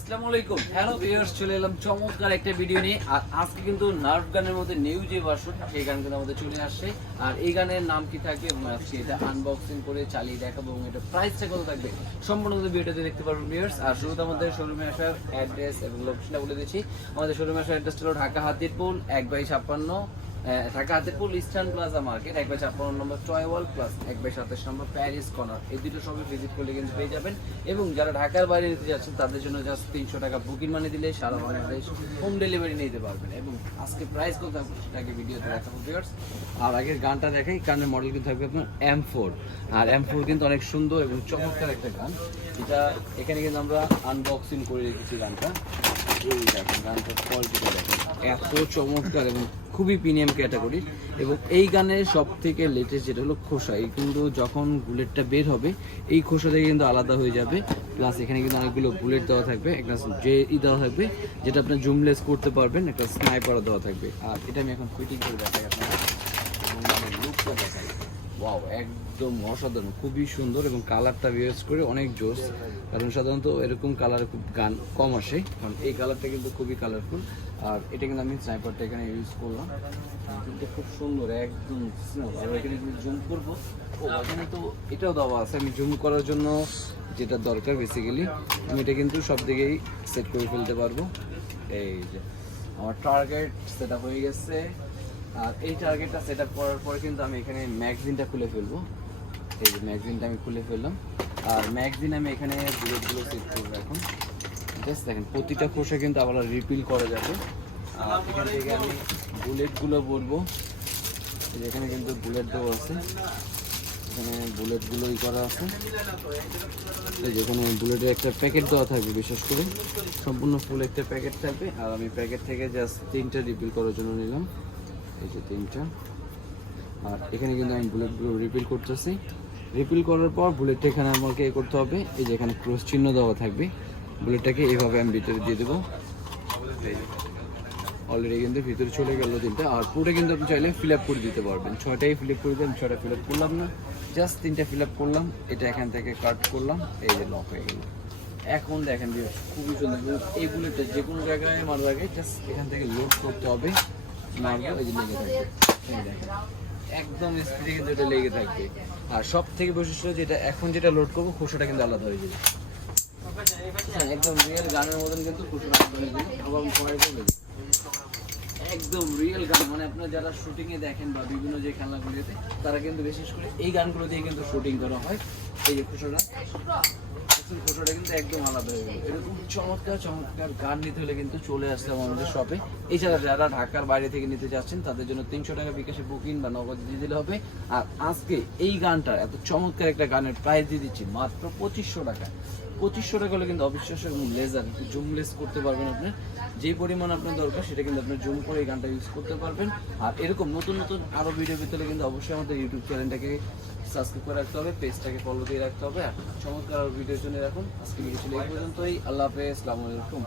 আসসালামু আলাইকুম। Hello viewers চলে এলাম চমৎকার একটা ভিডিও নিয়ে। আর আজকে কিন্তু নার্ভ গানের মধ্যে নিউ যে ভার্সন সেই গান কিন্তু আমাদের চলে আসছে। আর এই গানের নাম কি থাকবে? আজকে এটা আনবক্সিং করে চালিয়ে দেখাবো এবং এটা প্রাইসটা কত থাকবে সম্পূর্ণ ভিডিওতে দেখতে পারবেন ভিউয়ার্স আর শুরুতে আমাদের শোরুমে আসার অ্যাড্রেস এবং লোকেশনটা বলে দিচ্ছি। আমাদের শোরুমে আসার অ্যাড্রেসটা হলো ঢাকা হাতিরপুল, এক বাই ছাপ্পান্ন Dhaka Hatirpool eastern plaza market এক বাই ছাপ্পান্ন নম্বর টয় ওয়াল প্লাস এক বাই সাতাশ নম্বর প্যারিস কর্নার এই দুটো সবই ভিজিট করলে কিন্তু পেয়ে যাবেন। এবং যারা ঢাকার বাইরে নিতে যাচ্ছেন, তাদের জন্য জাস্ট তিনশো টাকা বুকিং মানি দিলে সারা বাংলাদেশ হোম ডেলিভারি নিতে পারবেন। এবং আজকে প্রাইস কত থাকবে সেটাকে ভিডিওতে দেখাবো আর আগের গানটা দেখাই গানের মডেল কিন্তু থাকবে আপনার এম ফোর আর এম ফোর কিন্তু অনেক সুন্দর এবং চমৎকার একটা গান। এটা এখানে কিন্তু আমরা আনবক্সিং করে রেখেছি গানটা। গানটার কোয়ালিটিটা এত চমৎকার এবং খুবই প্রিমিয়াম ক্যাটাগরি এবং এই গানের সব থেকে লেটেস্ট যেটা হলো খোসা। এই কিন্তু যখন বুলেটটা বের হবে, এই খোসা থেকে কিন্তু আলাদা হয়ে যাবে। প্লাস এখানে কিন্তু অনেকগুলো বুলেট দেওয়া থাকবে, একটা যে ই দেওয়া থাকবে, যেটা আপনার জুমলেস করতে পারবেন, একটা স্নাইপারও দেওয়া থাকবে। আর এটা আমি এখন ফিটিং করে দেখাই আপনার লুকটা দেখাই। ওয়াও একদম অসাধারণ, খুবই সুন্দর এবং কালারটা ইউজ করে অনেক জোস। কারণ সাধারণত এরকম কালার খুব গান কম আসে, কারণ এই কালারটা কিন্তু খুবই কালারফুল আর এটা কিন্তু আমি স্নাইপারটা এখানে ইউজ করলাম। কিন্তু খুব সুন্দর, একদম আর এখানে যদি জুম করব, ও, এখানে তো এটাও দেওয়া আছে। আমি জুম করার জন্য যেটা দরকার বেসিক্যালি আমি এটা কিন্তু সব দিকেই সেট করে ফেলতে পারব। এই যে, আমার টার্গেট সেট হয়ে গেছে। আর এই টার্গেটটা সেট আপ করার পরে কিন্তু আমি এখানে ম্যাগজিনটা খুলে ফেলব। এই যে ম্যাগজিনটা আমি খুলে ফেললাম। আর ম্যাগজিন আমি এখানে বুলেটগুলো সেট করব এখন। জাস্ট দেখেন, প্রতিটা কোষে কিন্তু আবার রিপিল করা যাবে। আর এখান থেকে আমি বুলেটগুলো বলব। এখানে কিন্তু বুলেট দেওয়া আছে। এখানে বুলেটগুলোই করা আছে। এই যে কোনো বুলেটের একটা প্যাকেট দেওয়া থাকবে বিশেষ করে। সম্পূর্ণ ফুল একটা প্যাকেট থাকবে। আর আমি প্যাকেট থেকে জাস্ট তিনটা রিপিল করার জন্য নিলাম। এই যে তিনটা। আর এখানে কিন্তু আমি বুলেটগুলো রিপিল করতেছি। রিপিল করার পর বুলেটটা এখানে আমাকে এ করতে হবে। এই যে এখানে ক্রস চিহ্ন দেওয়া থাকবে। বুলেটটাকে এইভাবে আমি ভিতরে দিয়ে দেবো। অলরেডি কিন্তু ভিতরে চলে গেল তিনটা। আর পুরোটা কিন্তু আপনি চাইলে ফিল আপ করে দিতে পারবেন। ছয়টাই ফিল আপ করে দেন ছয়টা ফিল আপ করলাম না। জাস্ট তিনটা ফিল আপ করলাম। এটা এখান থেকে কাট করলাম। এই যে লক হয়ে গেল। এখন দেখেন খুবই সুন্দর। এই বুলেটটা যে কোনো জায়গায় মারার আগে জাস্ট এখান থেকে লোড করতে হবে। একদম স্পিডে কিন্তু এটা লেগে থাকবে। আর সব থেকে বৈশিষ্ট্য যেটা এখন যেটা লোড করব খোসাটা কিন্তু আলাদা হয়ে যাবে। হ্যাঁ, একদম রিয়েল গানের মতন কিন্তু খোসাটা হয়ে যাবে। একদম রিয়েল গান মানে আপনারা যারা শুটিং এ দেখেন বা বিভিন্ন যে খেলাগুলিতে তারা কিন্তু বিশেষ করে এই গানগুলো দিয়ে কিন্তু শুটিং করা হয়। এই যে খুশোটা একদম আলাদা হয়ে গেল এরকম চমৎকার চমৎকার গান নিতে হলে কিন্তু চলে আমাদের শপে এছাড়া যারা ঢাকার বাইরে থেকে নিতে তাদের জন্য তিনশো টাকা বুকিং বা নগদ দিয়ে দিলে হবে। আর আজকে এই এত চমৎকার একটা গানের দিয়ে দিচ্ছি, মাত্র পঁচিশশো টাকা। পঁচিশশো টাকা হলে কিন্তু এবং লেজার জুমলেস করতে পারবেন আপনি। যে পরিমাণ আপনার দরকার, সেটা কিন্তু আপনি জুম করে এই গানটা ইউজ করতে পারবেন। আর এরকম নতুন নতুন আরও ভিডিও ভিতরে কিন্তু অবশ্যই আমাদের ইউটিউব চ্যানেলটাকে সাবস্ক্রাইব করে রাখতে হবে পেজটাকে ফলো দিয়ে রাখতে হবে। আর চমৎকার ভিডিওর জন্য রাখুন। আজকে ভিডিও পর্যন্তই। আল্লাহ হাফেজ আসসালামু আলাইকুম।